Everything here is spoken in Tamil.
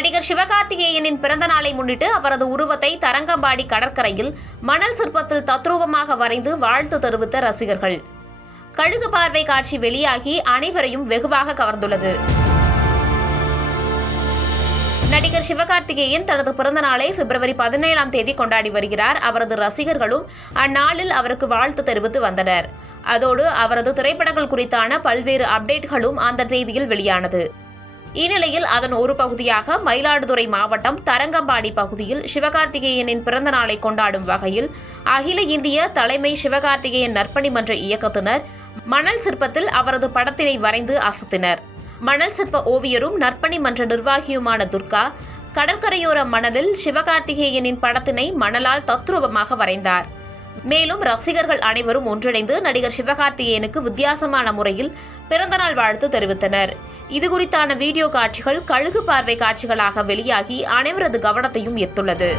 நடிகர் சிவகார்த்திகேயனின் பிறந்த நாளை முன்னிட்டு அவரது உருவத்தை தரங்கம்பாடி கடற்கரையில் மணல் சிற்பத்தில் தத்ரூபமாக வரைந்து வாழ்த்து தெரிவித்த ரசிகர்கள். கழுகு பார்வை காட்சி வெளியாகி அனைவரையும் வெகுவாக கவர்ந்துள்ளது. நடிகர் சிவகார்த்திகேயன் தனது பிறந்த நாளை பிப்ரவரி 17ஆம் தேதி கொண்டாடி வருகிறார். அவரது ரசிகர்களும் அந்நாளில் அவருக்கு வாழ்த்து தெரிவித்து வந்தனர். அதோடு அவரது திரைப்படங்கள் குறித்தான பல்வேறு அப்டேட்களும் அந்த தேதியில் வெளியானது. இந்நிலையில் அதன் ஒரு பகுதியாக மயிலாடுதுறை மாவட்டம் தரங்கம்பாடி பகுதியில் சிவகார்த்திகேயனின் பிறந்த நாளை கொண்டாடும் வகையில் அகில இந்திய தலைமை சிவகார்த்திகேயன் நற்பணி மன்ற இயக்கத்தினர் மணல் சிற்பத்தில் அவரது படத்தினை வரைந்து அசத்தினர். மணல் சிற்ப ஓவியரும் நற்பணி மன்ற நிர்வாகியுமான துர்கா கடற்கரையோர மணலில் சிவகார்த்திகேயனின் படத்தினை மணலால் தத்ரூபமாக வரைந்தார். மேலும் ரசிகர்கள் அனைவரும் ஒன்றிணைந்து நடிகர் சிவகார்த்திகேயனுக்கு வித்தியாசமான முறையில் பிறந்தநாள் வாழ்த்து தெரிவித்தனர். இதுகுறித்தான வீடியோ காட்சிகள் கழுகு பார்வை காட்சிகளாக வெளியாகி அனைவரது கவனத்தையும் ஈர்த்துள்ளது.